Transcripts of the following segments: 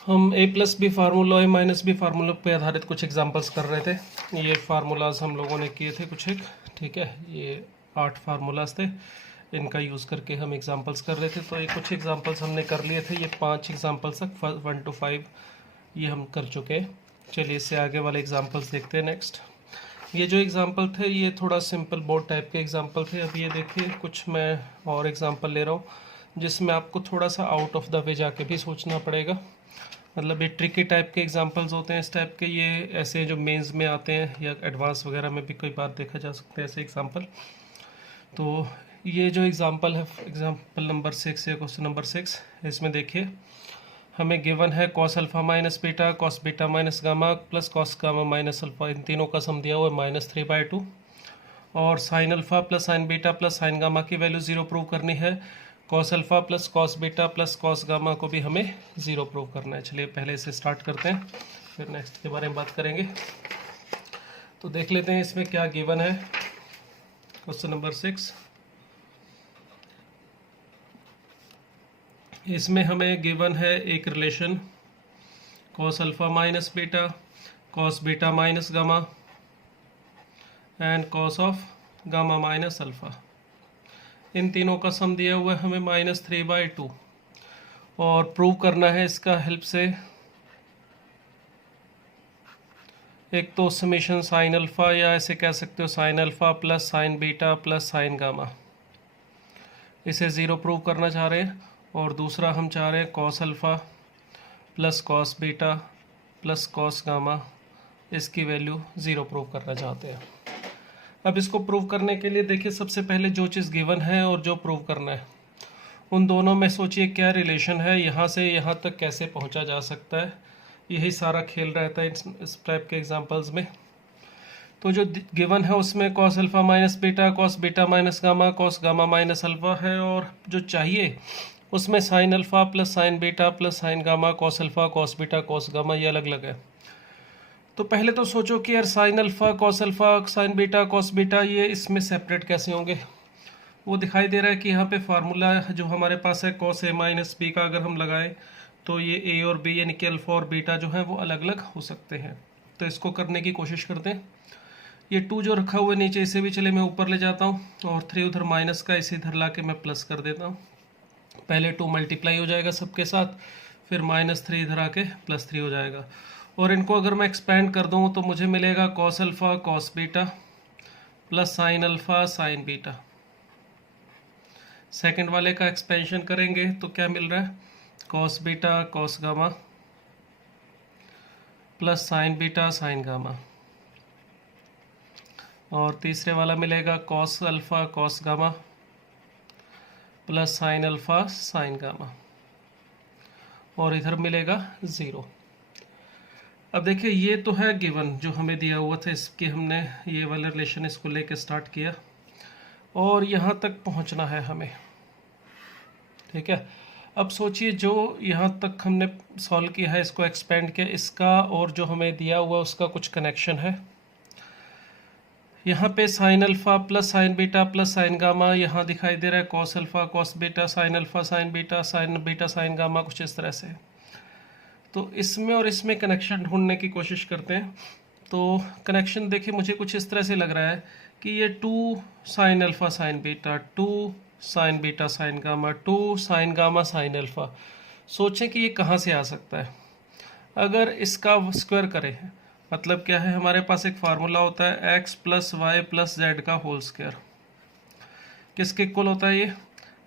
हम ए plus B formula ए minus B formula पे आधारित कुछ एग्जांपल्स कर रहे थे। ये फार्मूलाज हम लोगों ने किए थे कुछ एक, ठीक है। ये 8 फार्मूलाज थे, इनका यूज़ करके हम एग्जांपल्स कर रहे थे। तो ये कुछ एग्जांपल्स हमने कर लिए थे। ये 5 एग्जांपल्स तक 1 to 5 ये हम कर चुके हैं। चलिए इससे आगे वाले एग्जांपल्स देखते हैं। नेक्स्ट ये जो एग्जांपल थे ये थोड़ा सिंपल बोर्ड टाइप के एग्जांपल थे। अब ये देखिए कुछ मैं और एग्जांपल ले रहा हूँ जिसमें आपको थोड़ा सा आउट ऑफ द वे जाके भी सोचना पड़ेगा। मतलब ये ट्रिकी टाइप के एग्जांपल्स होते हैं इस टाइप के। ये ऐसे जो मेंस में आते हैं या एडवांस वगैरह में भी कई बार देखा जा सकते हैं ऐसे एग्जांपल। तो ये जो एग्जांपल है, एग्जांपल नंबर 6 या क्वेश्चन नंबर 6, इसमें देखिए हमें गिवन है cos alpha minus beta, cos beta minus gamma plus cos gamma minus alpha, इन तीनों का सम दिया हुआ है -3/2। और sine alpha plus sine beta plus sine gamma की वैल्यू 0 प्रूव करनी है। Cos alpha plus cos beta plus cos gamma को भी हमें 0 प्रूव करना है। चलिए पहले से स्टार्ट करते हैं, फिर नेक्स्ट के बारे में बात करेंगे। तो देख लेते हैं इसमें क्या गिवन है। क्वेश्चन नंबर 6, इसमें हमें गिवन है एक relation cos alpha minus beta, cos beta minus gamma and cos of gamma minus alpha. इन तीनों का सम दिया हुआ है हमें -3/2 और प्रूव करना है इसका हेल्प से। एक तो समेशन साइन अल्फा, या ऐसे कह सकते हो sign alpha plus sine beta plus sine gamma, इसे 0 प्रूव करना चाह रहे हैं। और दूसरा हम चाह रहे हैं cos alpha plus cos beta plus cos gamma, इसकी वैल्यू 0 प्रूव करना चाहते हैं। अब इसको प्रूव करने के लिए देखिए सबसे पहले जो चीज़ गिवन है और जो प्रूव करना है उन दोनों में सोचिए क्या रिलेशन है, यहाँ से यहाँ तक कैसे पहुँचा जा सकता है। यही सारा खेल रहता है इस टाइप के एग्जांपल्स में। तो जो गिवन है उसमें cos alpha minus beta, cos beta minus gamma, cos gamma minus alpha है। और जो चाहिए उसमें sign alpha plus sine beta plus sine gamma, cos alpha cos beta cos gamma, ये अलग अलग है। तो पहले तो सोचो कि यार sine alpha cos alpha sine beta cos beta ये इसमें सेपरेट कैसे होंगे। वो दिखाई दे रहा है कि यहाँ पे फार्मूला जो हमारे पास है कॉस ए माइनस बी का अगर हम लगाएं तो ये ए और बी यानी कि अल्फा और बीटा जो है वो अलग अलग हो सकते हैं। तो इसको करने की कोशिश करते हैं। ये 2 जो रखा हुआ है नीचे, इसे भी चले मैं ऊपर ले जाता हूँ और 3 उधर माइनस का, इसे इधर ला के मैं प्लस कर देता हूँ। पहले 2 मल्टीप्लाई हो जाएगा सबके साथ, फिर -3 इधर आके +3 हो जाएगा। और इनको अगर मैं एक्सपेंड कर दूँ तो मुझे मिलेगा cos alpha cos beta plus sign alpha sine beta. Second वाले का एक्सपेंशन करेंगे तो क्या मिल रहा है, cos beta cos gamma plus sine beta sine gamma. और तीसरे वाला मिलेगा cos alpha cos gamma plus sign alpha sign gamma, और इधर मिलेगा 0। अब देखिए ये तो है गिवन जो हमें दिया हुआ था, इसकी हमने ये वाला रिलेशन इसको लेके स्टार्ट किया और यहाँ तक पहुँचना है हमें, ठीक है। अब सोचिए जो यहाँ तक हमने सॉल्व किया है, इसको एक्सपेंड किया, इसका और जो हमें दिया हुआ उसका कुछ कनेक्शन है। यहाँ पे sign alpha plus sine beta plus sine gamma, यहाँ दिखाई दे रहा है cos alpha cos beta sine alpha sine beta sine gamma, कुछ इस तरह से। तो इसमें और इसमें कनेक्शन ढूंढने की कोशिश करते हैं। तो कनेक्शन देखिए मुझे कुछ इस तरह से लग रहा है कि ये 2 sign alpha sine beta, 2 sign beta sine gamma, 2 sign gamma sine alpha. सोचें कि ये कहाँ से आ सकता है। अगर इसका स्क्वायर करें, मतलब क्या है, हमारे पास एक फार्मूला होता है x plus Y plus Z का होल स्क्वायर। किसके इक्वल होता है ये,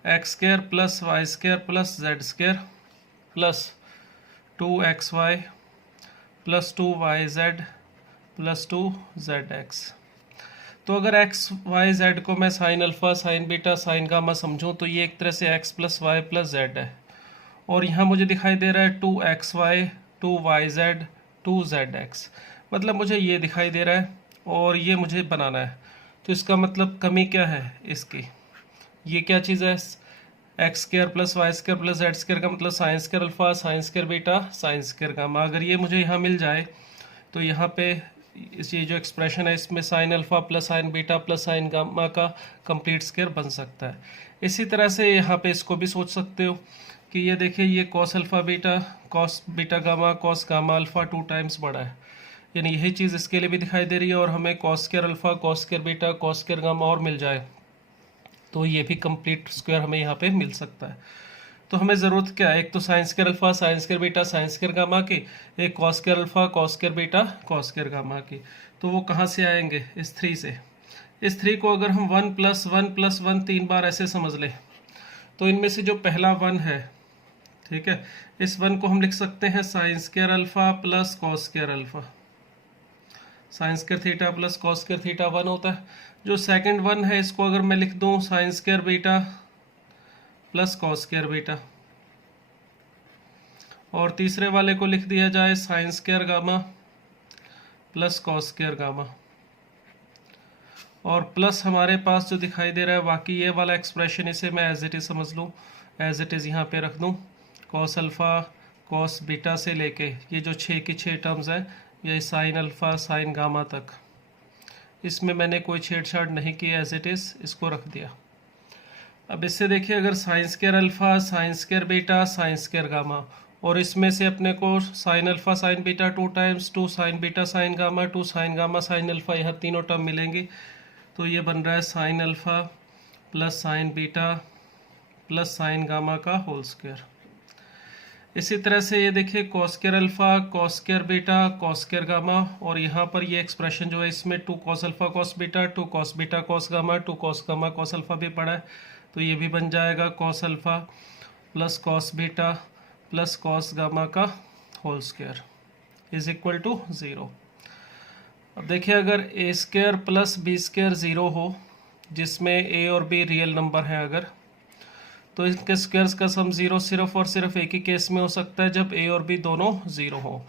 X square plus Y square plus Z square plus 2xy plus 2yz plus 2zx। तो अगर x y z को मैं sine alpha sine beta sine gamma समझूं तो ये एक तरह से x plus Y plus Z है। और यहाँ मुझे दिखाई दे रहा है 2xy 2yz 2zx, मतलब मुझे ये दिखाई दे रहा है और ये मुझे बनाना है। तो इसका मतलब कमी क्या है इसकी, ये क्या चीज़ है, x square plus Y square plus Z square का मतलब sine square alpha sine square beta sine square gamma. अगर ये मुझे यहाँ मिल जाए तो यहाँ पे ये जो एक्सप्रेशन है इसमें sign alpha plus sine beta plus sine gamma का कंप्लीट स्क्वायर बन सकता है। इसी तरह से यहाँ पे इसको भी सोच सकते हो कि ये देखिए ये cos alpha beta, cos beta gamma, cos gamma alpha 2 times बड़ा है, यानी यही चीज़ इसके लिए भी दिखाई दे रही है। और हमें cos square alpha, cos square beta, cos square gamma और मिल जाए तो ये भी कंप्लीट स्क्वायर हमें यहाँ पे मिल सकता है। तो हमें ज़रूरत क्या है, एक तो sine square alpha, sign square beta, sine square gamma की, एक cos square alpha, cos square beta, cos square gamma की। तो वो कहाँ से आएंगे, इस 3 से। इस 3 को अगर हम 1 + 1 + 1 3 बार ऐसे समझ लें तो इनमें से जो पहला 1 है, ठीक है, इस 1 को हम लिख सकते हैं sine square alpha plus cos square alpha. Sign square theta plus cos square theta 1 होता है। जो सेकंड 1 है इसको अगर मैं लिख दूं sign square beta plus cos square beta, और तीसरे वाले को लिख दिया जाए sign square gamma plus cos square gamma, और प्लस हमारे पास जो दिखाई दे रहा है बाकी ये वाला एक्सप्रेशन, इसे मैं एज इट इज़ समझ लूँ, एज इट इज़ यहाँ पे रख दूँ। कॉस अल्फ़ा कॉस बीटा से लेके ये जो 6 की 6 टर्म्स हैं, ये साइन अल्फ़ा साइन गामा तक, इसमें मैंने कोई छेड़छाड़ नहीं की, एज इट इज़ इसको रख दिया। अब इससे देखिए अगर sine square alpha, sign square beta, sine square gamma, और इसमें से अपने को sine alpha sine beta 2 times, 2 sign beta sine gamma, 2 sign gamma sine alpha, यहाँ तीनों टर्म मिलेंगी। तो ये बन रहा है sine alpha plus sine beta plus sine gamma का होल स्क्वायर। इसी तरह से ये देखिए cos square alpha, cos square beta, cos square gamma, और यहाँ पर ये एक्सप्रेशन जो है इसमें 2 cos alpha cos beta, 2 cos beta cos gamma, 2 cos gamma cos alpha भी पड़ा है। तो ये भी बन जाएगा cos alpha plus cos beta plus cos gamma का whole square is equal to 0। अब देखिए अगर A square plus B square 0 हो, जिसमें ए और बी रियल नंबर है अगर, तो इनके स्क्वायर्स का सम 0 सिर्फ और सिर्फ एक ही केस में हो सकता है, जब ए और बी दोनों 0 हो।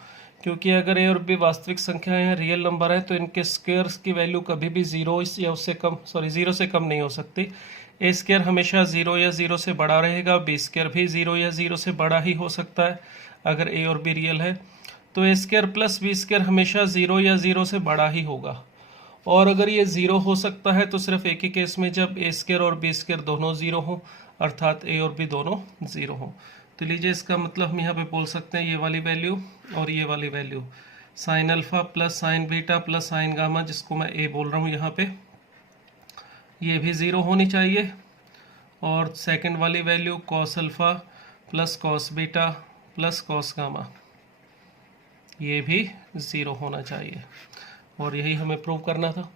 क्योंकि अगर ए और बी वास्तविक संख्याएं हैं, रियल नंबर है, तो इनके स्क्वायर्स की वैल्यू कभी भी 0 या उससे कम, 0 से कम नहीं हो सकती। ए स्क्वायर हमेशा 0 या 0 से बड़ा रहेगा, बी स्क्वायर भी 0 या 0 से बड़ा ही हो सकता है अगर ए और बी रियल है। तो ए स्क्वायर प्लस बी स्क्वायर हमेशा 0 या 0 से बड़ा ही होगा। और अगर ये 0 हो सकता है तो सिर्फ एक ही केस में, जब ए स्क्वायर और बी स्क्वायर दोनों 0 हो, अर्थात ए और बी दोनों 0 हो। तो लीजिए इसका मतलब हम यहाँ पे बोल सकते हैं ये वाली वैल्यू और ये वाली value, sine alpha plus sine beta plus sine gamma, जिसको मैं ए बोल रहा हूँ यहाँ पे, ये भी 0 होनी चाहिए। और सेकंड वाली value cos alpha plus cos beta plus cos gamma, ये भी 0 होना चाहिए, और यही हमें प्रूव करना था।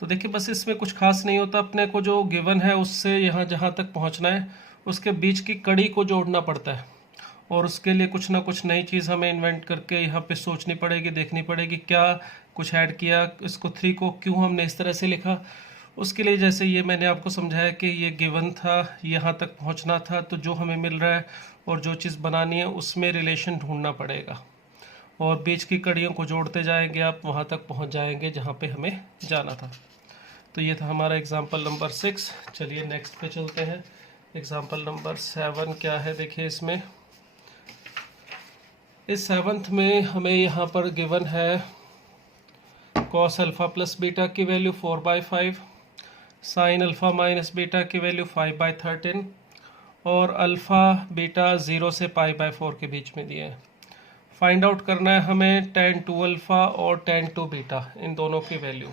तो देखिए बस इसमें कुछ खास नहीं होता, अपने को जो गिवन है उससे यहाँ जहाँ तक पहुँचना है उसके बीच की कड़ी को जोड़ना पड़ता है, और उसके लिए कुछ ना कुछ नई चीज़ हमें इन्वेंट करके यहाँ पे सोचनी पड़ेगी, देखनी पड़ेगी क्या कुछ ऐड किया, इसको 3 को क्यों हमने इस तरह से लिखा। उसके लिए जैसे ये मैंने आपको समझाया कि ये गिवन था, यहाँ तक पहुँचना था, तो जो हमें मिल रहा है और जो चीज़ बनानी है उसमें रिलेशन ढूंढना पड़ेगा, और बीच की कड़ियों को जोड़ते जाएंगे आप वहाँ तक पहुँच जाएंगे जहाँ पे हमें जाना था। तो ये था हमारा एग्जाम्पल नंबर 6। चलिए नेक्स्ट पे चलते हैं। एग्जाम्पल नंबर 7 क्या है, देखिए इसमें, इस 7th में हमें यहाँ पर गिवन है कॉस अल्फ़ा प्लस बीटा की value 4/5, sine alpha minus beta की वैल्यू 5/13, और अल्फ़ा बीटा 0 से π/4 के बीच में दिए हैं। फाइंड आउट करना है हमें tan 2 अल्फ़ा और tan 2 बीटा, इन दोनों की वैल्यू।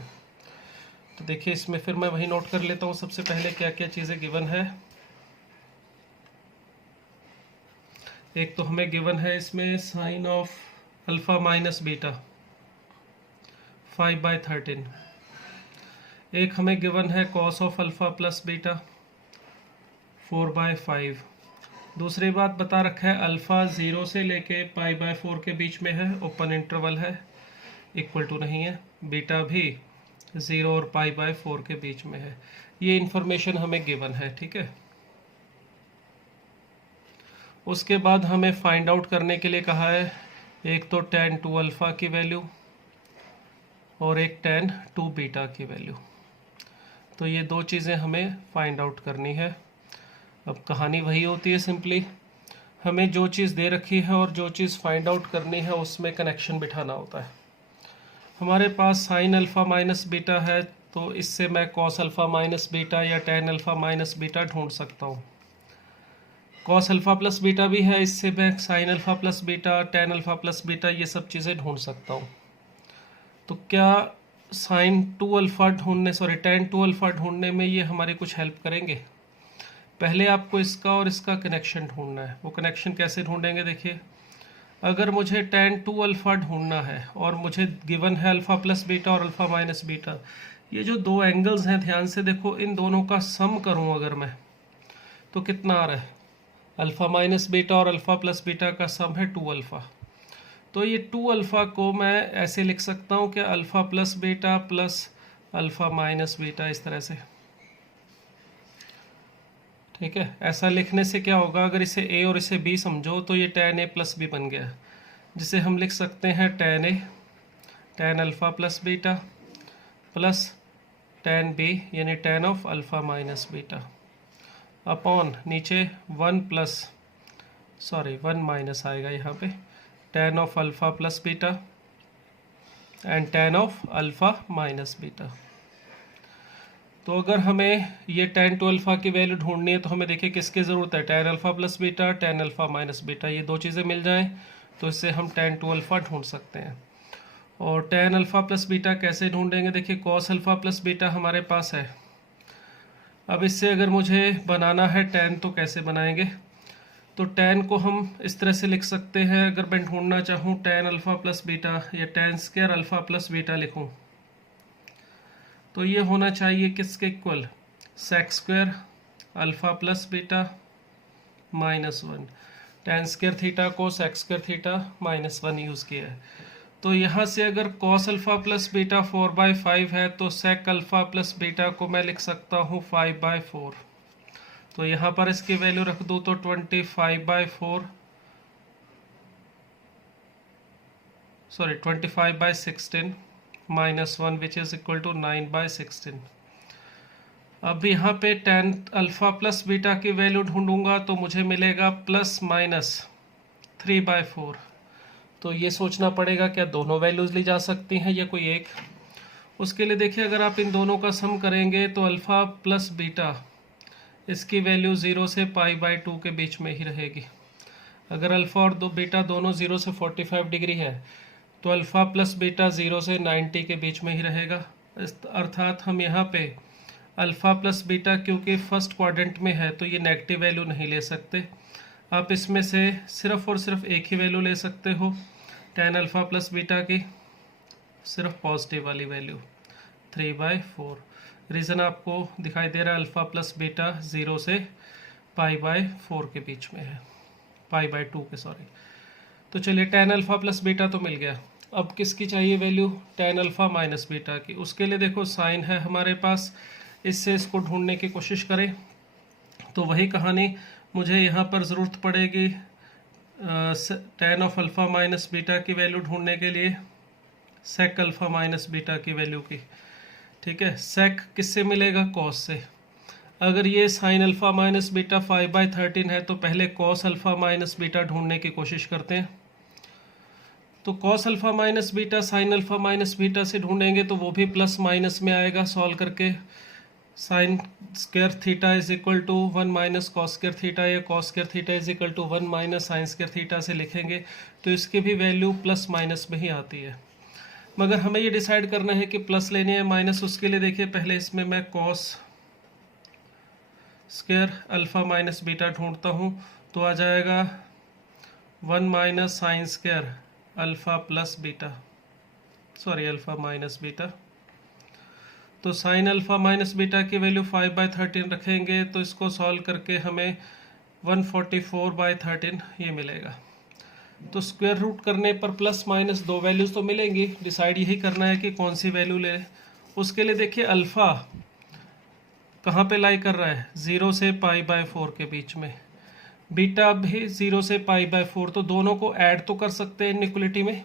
तो देखिए इसमें फिर मैं वही नोट कर लेता हूँ सबसे पहले क्या क्या चीज़ें गिवन है। एक तो हमें गिवन है इसमें sine of alpha minus beta 5/13, एक हमें गिवन है cos of alpha plus beta 4/5। दूसरी बात बता रखा है अल्फ़ा 0 से लेके π/4 के बीच में है, ओपन इंटरवल है, इक्वल टू नहीं है, बीटा भी 0 और π/4 के बीच में है। ये इंफॉर्मेशन हमें गिवन है, ठीक है। उसके बाद हमें फाइंड आउट करने के लिए कहा है एक तो tan 2 अल्फ़ा की वैल्यू और एक tan 2 बीटा की वैल्यू। तो ये दो चीज़ें हमें फाइंड आउट करनी है। अब कहानी वही होती है, सिंपली हमें जो चीज़ दे रखी है और जो चीज़ फाइंड आउट करनी है उसमें कनेक्शन बिठाना होता है। हमारे पास साइन अल्फ़ा माइनस बीटा है, तो इससे मैं कॉस अल्फ़ा माइनस बीटा या tan अल्फ़ा माइनस बीटा ढूंढ सकता हूँ। कॉस अल्फ़ा प्लस बीटा भी है, इससे मैं sine alpha plus beta, tan alpha plus beta ये सब चीज़ें ढूंढ सकता हूँ। तो क्या साइन टू अल्फ़ा ढूंढने टेन टू अल्फ़ा ढूंढने में ये हमारी कुछ हेल्प करेंगे? पहले आपको इसका और इसका कनेक्शन ढूंढना है। वो कनेक्शन कैसे ढूंढेंगे? देखिए, अगर मुझे टेन टू अल्फ़ा ढूंढना है और मुझे गिवन है अल्फ़ा प्लस बीटा और अल्फ़ा माइनस बीटा, ये जो दो एंगल्स हैं ध्यान से देखो, इन दोनों का सम करूं अगर मैं, तो कितना आ रहा है? अल्फ़ा माइनस बीटा और अल्फ़ा प्लस बीटा का सम है टू अल्फ़ा। तो ये टू अल्फ़ा को मैं ऐसे लिख सकता हूँ कि alpha plus beta plus alpha minus beta, इस तरह से। ठीक है, ऐसा लिखने से क्या होगा, अगर इसे ए और इसे बी समझो तो ये टेन ए प्लस बी बन गया, जिसे हम लिख सकते हैं tan A, tan alpha plus beta plus tan B यानी tan of alpha minus beta, upon नीचे वन माइनस आएगा यहाँ पे, tan of alpha plus beta and tan of alpha minus beta. तो अगर हमें ये टेन टू अल्फ़ा की वैल्यू ढूंढनी है तो हमें देखिए किसकी ज़रूरत है, tan alpha plus beta, tan alpha minus beta, ये दो चीज़ें मिल जाएं तो इससे हम टेन टू अल्फ़ा ढूंढ सकते हैं। और टेन अल्फ़ा प्लस बीटा कैसे ढूंढेंगे? देखिए, कॉस अल्फ़ा प्लस बीटा हमारे पास है। अब इससे अगर मुझे बनाना है टेन तो कैसे बनाएंगे? तो टेन को हम इस तरह से लिख सकते हैं, अगर मैं ढूंढना चाहूँ टेन अल्फ़ा प्लस बीटा या tan square alpha plus beta लिखूँ तो ये होना चाहिए किसके equal, sec square alpha plus beta minus one. Tan square theta को sec square theta minus one use किया है। तो यहाँ से अगर कॉस अल्फ़ा प्लस बीटा 4/5 है तो सेक अल्फ़ा प्लस बीटा को मैं लिख सकता हूँ 5/4। तो यहाँ पर इसकी वैल्यू रख दूँ तो 25/16 minus one which is equal to 9/16। अब यहाँ पे टेन अल्फ़ा प्लस बीटा की वैल्यू ढूंढूंगा तो मुझे मिलेगा प्लस माइनस 3/4। तो ये सोचना पड़ेगा क्या दोनों वैल्यूज ली जा सकती हैं या कोई एक। उसके लिए देखिए, अगर आप इन दोनों का सम करेंगे तो अल्फ़ा प्लस बीटा इसकी वैल्यू 0 से π/2 के बीच में ही रहेगी। अगर अल्फ़ा और बीटा दोनों 0 से 45 डिग्री है तो अल्फ़ा प्लस बीटा 0 से 90 के बीच में ही रहेगा। अर्थात हम यहाँ पे अल्फ़ा प्लस बीटा क्योंकि फर्स्ट क्वाड्रेंट में है तो ये नेगेटिव वैल्यू नहीं ले सकते। आप इसमें से सिर्फ और सिर्फ एक ही वैल्यू ले सकते हो, टेन अल्फ़ा प्लस बीटा की सिर्फ पॉजिटिव वाली वैल्यू 3/4। रीज़न आपको दिखाई दे रहा है, अल्फ़ा प्लस बीटा 0 से π/4 के बीच में है, π/2 के सॉरी। तो चलिए, टेन अल्फ़ा प्लस बीटा तो मिल गया। अब किसकी चाहिए value? Ten alpha minus beta की। उसके लिए देखो साइन है हमारे पास, इससे इसको ढूंढने की कोशिश करें तो वही कहानी, मुझे यहाँ पर ज़रूरत पड़ेगी ten of alpha minus beta की वैल्यू ढूंढने के लिए सेक अल्फ़ा माइनस बीटा की वैल्यू की। ठीक है, सेक किससे मिलेगा? कॉस से। अगर ये साइन अल्फ़ा माइनस बीटा 5/13 है तो पहले कॉस अल्फ़ा माइनस बीटा ढूंढने की कोशिश करते हैं। तो cos alpha minus beta sine alpha minus beta से ढूंढेंगे तो वो भी प्लस माइनस में आएगा सॉल्व करके। Sine square theta is equal to 1 minus cos square theta या cos square theta is equal to 1 minus sine square theta से लिखेंगे तो इसकी भी वैल्यू प्लस माइनस में ही आती है। मगर हमें ये डिसाइड करना है कि प्लस लेनी है माइनस। उसके लिए देखिए, पहले इसमें मैं cos square alpha minus beta ढूंढता हूँ तो आ जाएगा 1 minus sine square alpha plus beta alpha minus beta. तो साइन अल्फ़ा माइनस बीटा की वैल्यू 5/13 रखेंगे तो इसको सॉल्व करके हमें 144/13 ये मिलेगा। तो स्क्वायर रूट करने पर प्लस माइनस दो वैल्यूज़ तो मिलेंगी, डिसाइड यही करना है कि कौन सी वैल्यू ले। उसके लिए देखिए, अल्फ़ा कहाँ पे लाई कर रहा है? 0 से π/4 के बीच में। बीटा भी 0 से π/4, तो दोनों को ऐड तो कर सकते हैं इनइक्वलिटी में,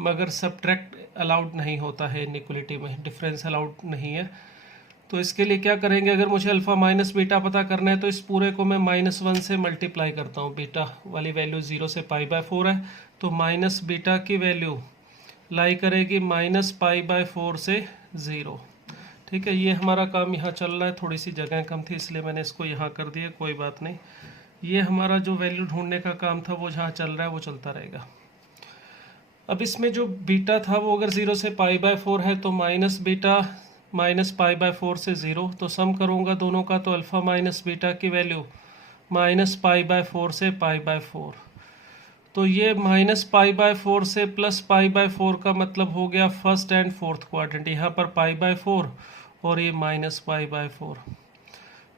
मगर सब्ट्रैक्ट अलाउड नहीं होता है इनइक्वलिटी में, डिफरेंस अलाउड नहीं है। तो इसके लिए क्या करेंगे, अगर मुझे अल्फ़ा माइनस बीटा पता करना है तो इस पूरे को मैं -1 से मल्टीप्लाई करता हूँ। बीटा वाली वैल्यू 0 से π/4 है तो माइनस बीटा की वैल्यू लाई करेगी -π/4 से 0। ठीक है, ये हमारा काम यहाँ चल रहा है। थोड़ी सी जगह कम थी इसलिए मैंने इसको यहाँ कर दिया, कोई बात नहीं। ये हमारा जो वैल्यू ढूंढने का काम था वो जहाँ चल रहा है वो चलता रहेगा। अब इसमें जो बीटा था वो अगर 0 से π/4 है तो माइनस बीटा माइनस π/4 से 0, तो सम करूँगा दोनों का तो अल्फ़ा माइनस बीटा की वैल्यू माइनस π/4 से π/4। तो ये माइनस π/4 से प्लस π/4 का मतलब हो गया फर्स्ट एंड फोर्थ क्वाड्रेंट, यहाँ पर π/4 और ये माइनस π/4।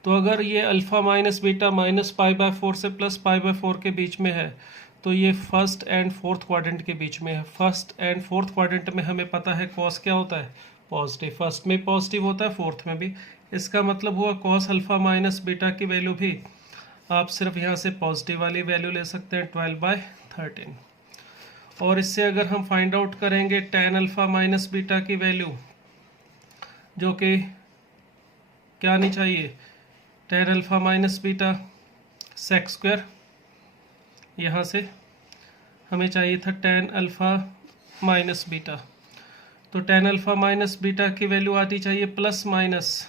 तो अगर ये अल्फ़ा माइनस बीटा माइनस π/4 से प्लस π/4 के बीच में है तो ये फर्स्ट एंड फोर्थ क्वाड्रेंट के बीच में है। फर्स्ट एंड फोर्थ क्वाड्रेंट में हमें पता है कॉस क्या होता है, पॉजिटिव। फर्स्ट में पॉजिटिव होता है, फोर्थ में भी। इसका मतलब हुआ कॉस अल्फ़ा माइनस बीटा की वैल्यू भी आप सिर्फ यहाँ से पॉजिटिव वाली वैल्यू ले सकते हैं 12/13। और इससे अगर हम फाइंड आउट करेंगे tan अल्फ़ा माइनस बीटा की वैल्यू, जो कि क्या नहीं चाहिए, tan alpha minus beta sec square, यहाँ से हमें चाहिए था tan अल्फ़ा माइनस बीटा। तो tan अल्फ़ा माइनस बीटा की वैल्यू आती चाहिए plus minus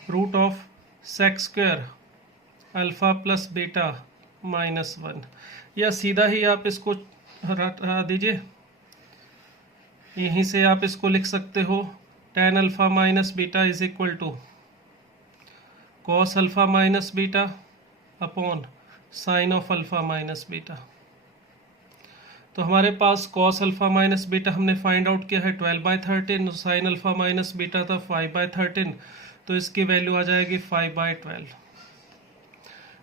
root of sec square alpha plus beta -1, या सीधा ही आप इसको हटा दीजिए, यहीं से आप इसको लिख सकते हो tan alpha minus beta is equal to cos alpha minus beta upon sine of alpha minus beta. तो हमारे पास कॉस अल्फ़ा माइनस बीटा हमने फाइंड आउट किया है 12/13, साइन अल्फ़ा माइनस बीटा था 5/13, तो इसकी वैल्यू आ जाएगी 5/12।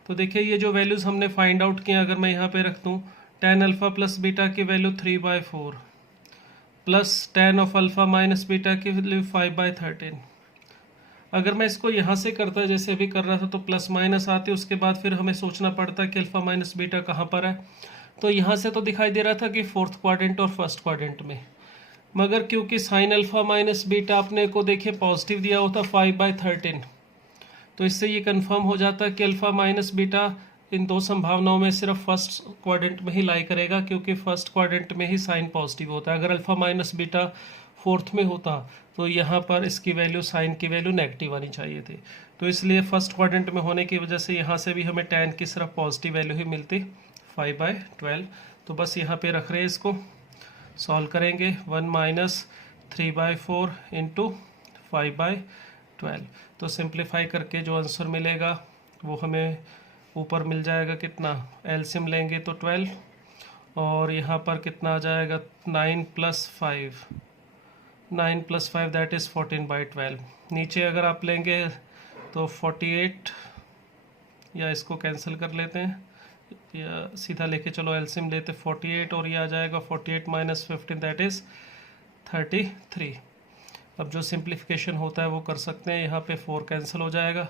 तो देखिए ये जो वैल्यूज़ हमने फाइंड आउट किया, अगर मैं यहाँ पे रख दूँ tan अल्फ़ा प्लस बीटा की value 3/4 plus tan of alpha minus beta की वैल्यू 5/13। अगर मैं इसको यहाँ से करता जैसे अभी कर रहा था तो प्लस माइनस आती, उसके बाद फिर हमें सोचना पड़ता कि अल्फ़ा माइनस बीटा कहाँ पर है। तो यहाँ से तो दिखाई दे रहा था कि फोर्थ क्वाड्रेंट और फर्स्ट क्वाड्रेंट में, मगर क्योंकि साइन अल्फ़ा माइनस बीटा अपने को देखिए पॉजिटिव दिया होता 5/13, तो इससे ये कंफर्म हो जाता है कि अल्फ़ा माइनस बीटा इन दो संभावनाओं में सिर्फ फर्स्ट क्वाड्रेंट में ही लाई करेगा, क्योंकि फर्स्ट क्वाड्रेंट में ही साइन पॉजिटिव होता है। अगर अल्फ़ा माइनस बीटा फोर्थ में होता तो यहाँ पर इसकी वैल्यू साइन की वैल्यू नेगेटिव आनी चाहिए थी। तो इसलिए फर्स्ट क्वाड्रेंट में होने की वजह से यहाँ से भी हमें tan की सिर्फ पॉजिटिव वैल्यू ही मिलती 5/12। तो बस यहाँ पे रख रहे हैं, इसको सॉल्व करेंगे 1 माइनस 3/4 इंटू 5/12। तो सिंप्लीफाई करके जो आंसर मिलेगा वो हमें ऊपर मिल जाएगा कितना, एलसीएम लेंगे तो 12, और यहाँ पर कितना आ जाएगा 9 + 5, 9 + 5 दैट इज़ 14/12। नीचे अगर आप लेंगे तो 48, या इसको कैंसिल कर लेते हैं या सीधा लेके चलो एलसीएम लेते 48, और ये आ जाएगा 48 - 15 दैट इज़ 33। अब जो सिंप्लीफिकेशन होता है वो कर सकते हैं, यहाँ पे 4 कैंसिल हो जाएगा,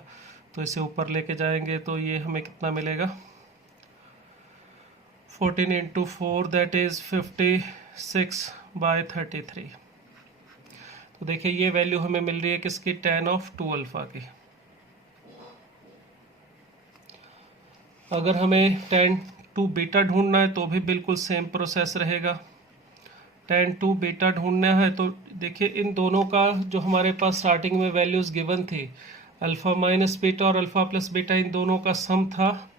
तो इसे ऊपर लेके जाएंगे तो ये हमें कितना मिलेगा 14 × 4 दैट इज़ 56/33। तो देखिए ये वैल्यू हमें मिल रही है किसकी, tan ऑफ 2 अल्फ़ा की। अगर हमें tan 2 बीटा ढूंढना है तो भी बिल्कुल सेम प्रोसेस रहेगा। tan 2 बीटा ढूंढना है तो देखिए इन दोनों का जो हमारे पास स्टार्टिंग में वैल्यूज़ गिवन थी, अल्फ़ा माइनस बीटा और अल्फ़ा प्लस बीटा, इन दोनों का सम था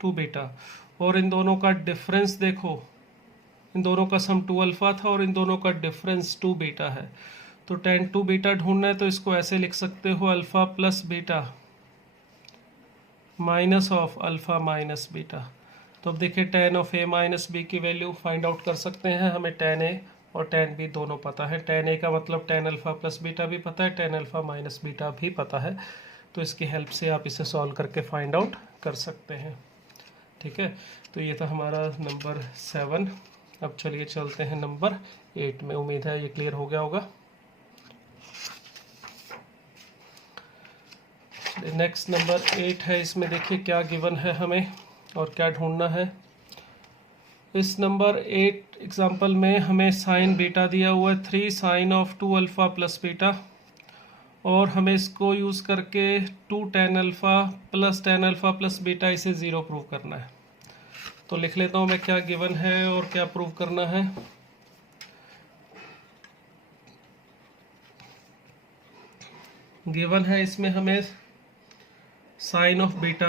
2 बीटा, और इन दोनों का डिफरेंस देखो, इन दोनों का सम 2 अल्फ़ा था और इन दोनों का डिफरेंस 2 बीटा है। तो tan 2 बीटा ढूंढना है तो इसको ऐसे लिख सकते हो alpha plus beta minus of alpha minus beta. तो अब देखिए tan of a minus b की वैल्यू फाइंड आउट कर सकते हैं। हमें tan a और tan b दोनों पता है। tan a का मतलब tan अल्फ़ा प्लस बीटा भी पता है, tan अल्फ़ा माइनस बीटा भी पता है, तो इसकी हेल्प से आप इसे सॉल्व करके फाइंड आउट कर सकते हैं। ठीक है, तो ये था हमारा नंबर 7। अब चलिए चलते हैं नंबर 8 में। उम्मीद है ये क्लियर हो गया होगा। नेक्स्ट नंबर 8 है, इसमें देखिए क्या गिवन है हमें और क्या ढूंढना है। इस नंबर 8 एग्जांपल में हमें साइन बीटा दिया हुआ है 3 sine of 2 alpha plus beta, और हमें इसको यूज़ करके 2 tan अल्फ़ा प्लस बीटा इसे 0 प्रूव करना है। तो लिख लेता हूँ मैं क्या गिवन है और क्या प्रूव करना है। गिवन है इसमें हमें sine of beta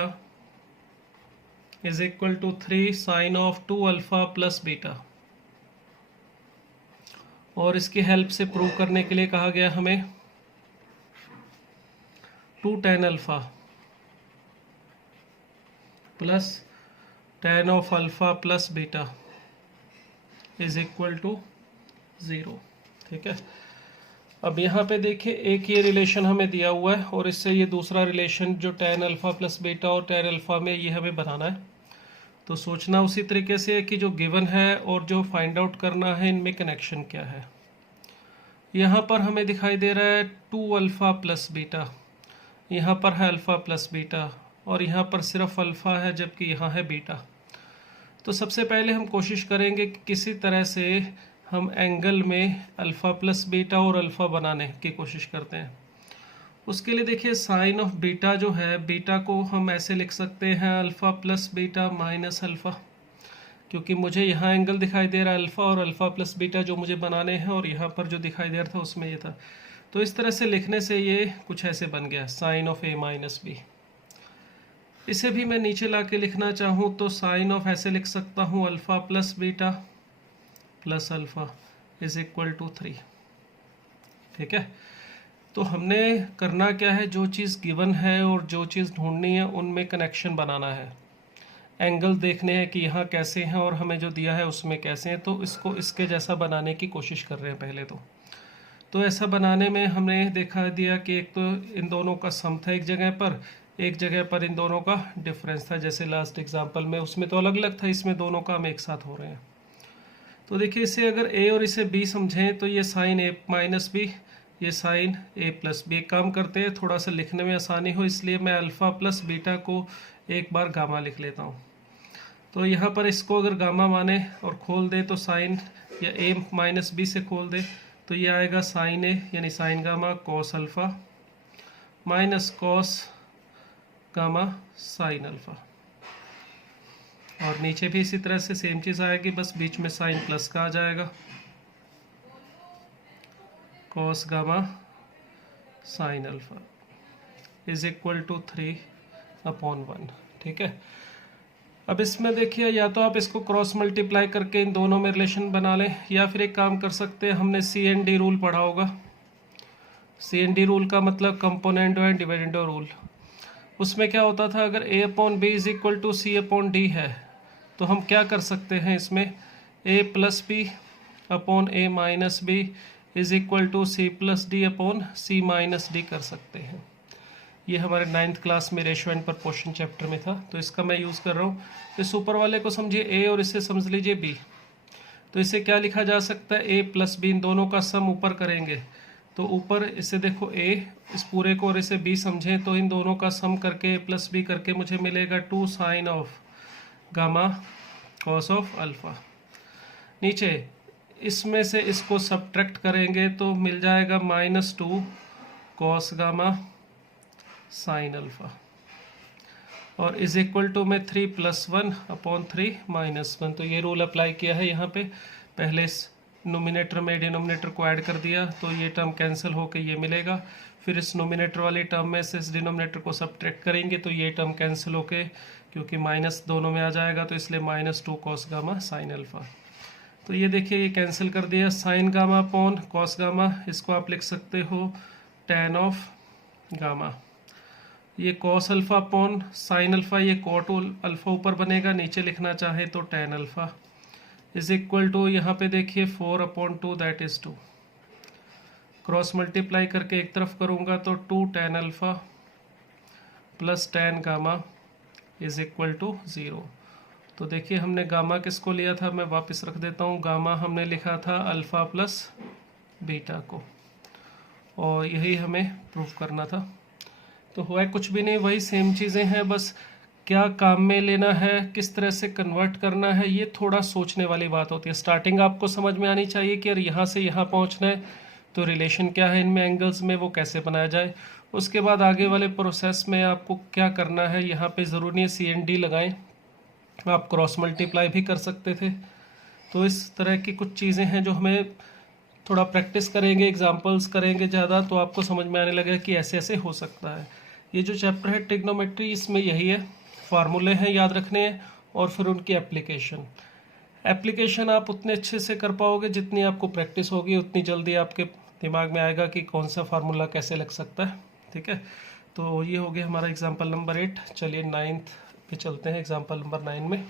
is equal to 3 sine of 2 alpha plus beta. और इसकी हेल्प से प्रूव करने के लिए कहा गया हमें 2 tan alpha plus tan of alpha plus beta is equal to 0। ठीक है, अब यहाँ पे देखिए एक ये रिलेशन हमें दिया हुआ है और इससे ये दूसरा रिलेशन जो tan अल्फा प्लस बीटा और tan अल्फा में ये हमें बनाना है। तो सोचना उसी तरीके से है कि जो गिवन है और जो फाइंड आउट करना है इनमें कनेक्शन क्या है। यहाँ पर हमें दिखाई दे रहा है 2 अल्फा प्लस बीटा, यहाँ पर है अल्फा प्लस बीटा और यहाँ पर सिर्फ अल्फा है जबकि यहाँ है बीटा। तो सबसे पहले हम कोशिश करेंगे कि किसी तरह से हम एंगल में अल्फ़ा प्लस बीटा और अल्फ़ा बनाने की कोशिश करते हैं। उसके लिए देखिए साइन ऑफ बीटा जो है, बीटा को हम ऐसे लिख सकते हैं alpha plus beta minus alpha, क्योंकि मुझे यहाँ एंगल दिखाई दे रहा है अल्फ़ा और अल्फ़ा प्लस बीटा जो मुझे बनाने हैं और यहाँ पर जो दिखाई दे रहा था उसमें ये था। तो इस तरह से लिखने से ये कुछ ऐसे बन गया sine of a minus b. इसे भी मैं नीचे ला के लिखना चाहूँ तो साइन ऑफ ऐसे लिख सकता हूँ alpha plus beta plus alpha is equal to 3। ठीक है, तो हमने करना क्या है, जो चीज़ गिवन है और जो चीज़ ढूंढनी है उनमें कनेक्शन बनाना है। एंगल देखने हैं कि यहाँ कैसे हैं और हमें जो दिया है उसमें कैसे हैं, तो इसको इसके जैसा बनाने की कोशिश कर रहे हैं पहले तो ऐसा बनाने में हमने देखा दिया कि एक तो इन दोनों का सम था एक जगह पर इन दोनों का डिफरेंस था, जैसे लास्ट एग्जांपल में उसमें तो अलग अलग था, इसमें दोनों का हम एक साथ हो रहे हैं। तो देखिए इसे अगर a और इसे b समझें तो ये साइन a माइनस बी, ये साइन a प्लस बी। एक काम करते हैं, थोड़ा सा लिखने में आसानी हो इसलिए मैं अल्फ़ा प्लस बीटा को एक बार गामा लिख लेता हूँ। तो यहाँ पर इसको अगर गामा माने और खोल दे तो साइन या a माइनस बी से खोल दे तो ये आएगा साइन a यानी sign gamma cos alpha minus cos gamma sine alpha. और नीचे भी इसी तरह से सेम चीज़ आएगी, बस बीच में साइन प्लस का आ जाएगा cos gamma sine alpha is equal to 3/1। ठीक है, अब इसमें देखिए या तो आप इसको क्रॉस मल्टीप्लाई करके इन दोनों में रिलेशन बना लें या फिर एक काम कर सकते हैं, हमने CND रूल पढ़ा होगा। CND रूल का मतलब कंपोनेंडो एंड डिविडेंडो रूल। उसमें क्या होता था, अगर a/b is equal to c/d है तो हम क्या कर सकते हैं, इसमें a plus b upon a minus b is equal to c plus d upon c minus d कर सकते हैं। ये हमारे 9th क्लास में रेशियो एंड प्रपोर्शन चैप्टर में था, तो इसका मैं यूज़ कर रहा हूँ। इस ऊपर वाले को समझिए a और इसे समझ लीजिए b। तो इसे क्या लिखा जा सकता है, a प्लस बी, इन दोनों का सम ऊपर करेंगे तो ऊपर इसे देखो a, इस पूरे को और इसे b समझें तो इन दोनों का सम करके a प्लस बी करके मुझे मिलेगा 2 sine of gamma cos of alpha. नीचे इसमें से इसको सब्ट्रैक्ट करेंगे तो मिल जाएगा -2 कॉस गामा साइन अल्फ़ा और इज इक्वल टू में 3 + 1/3 -1। तो ये रूल अप्लाई किया है यहाँ पे, पहले नोमिनेटर में डिनोमिनेटर को ऐड कर दिया तो ये टर्म कैंसिल होकर ये मिलेगा, फिर इस नोमिनेटर वाली टर्म में से इस डिनोमिनेटर को सब्ट्रैक्ट करेंगे तो ये टर्म कैंसिल होके, क्योंकि माइनस दोनों में आ जाएगा तो इसलिए -2 कॉस गामा साइन अल्फ़ा। तो ये देखिए ये कैंसिल कर दिया, sine gamma upon cos gamma, इसको आप लिख सकते हो tan ऑफ गामा। ये cos alpha upon sine alpha, ये कॉट अल्फ़ा ऊपर बनेगा, नीचे लिखना चाहे तो tan alpha is equal to, यहाँ पे देखिए 4/2 दैट इज़ 2। क्रॉस मल्टीप्लाई करके एक तरफ करूँगा तो 2 tan alpha plus tan gamma is equal to 0। तो देखिए हमने गामा किसको लिया था, मैं वापस रख देता हूँ, गामा हमने लिखा था अल्फ़ा प्लस बीटा को और यही हमें प्रूफ करना था। तो हुआ कुछ भी नहीं, वही सेम चीज़ें हैं, बस क्या काम में लेना है, किस तरह से कन्वर्ट करना है, ये थोड़ा सोचने वाली बात होती है। स्टार्टिंग आपको समझ में आनी चाहिए कि अगर यहाँ से यहाँ पहुँचना है तो रिलेशन क्या है इनमें एंगल्स में, वो कैसे बनाया जाए। उसके बाद आगे वाले प्रोसेस में आपको क्या करना है, यहाँ पे ज़रूरी नहीं CND लगाएं, आप क्रॉस मल्टीप्लाई भी कर सकते थे। तो इस तरह की कुछ चीज़ें हैं जो हमें थोड़ा प्रैक्टिस करेंगे, एग्जांपल्स करेंगे ज़्यादा तो आपको समझ में आने लगेगा कि ऐसे ऐसे हो सकता है। ये जो चैप्टर है ट्रिग्नोमेट्री, इसमें यही है, फार्मूले हैं याद रखने हैं, और फिर उनकी एप्लीकेशन आप उतने अच्छे से कर पाओगे जितनी आपको प्रैक्टिस होगी, उतनी जल्दी आपके दिमाग में आएगा कि कौन सा फार्मूला कैसे लग सकता है। ठीक है, तो ये हो गया हमारा एग्जाम्पल नंबर 8। चलिए 9th पे चलते हैं, एग्जाम्पल नंबर 9 में।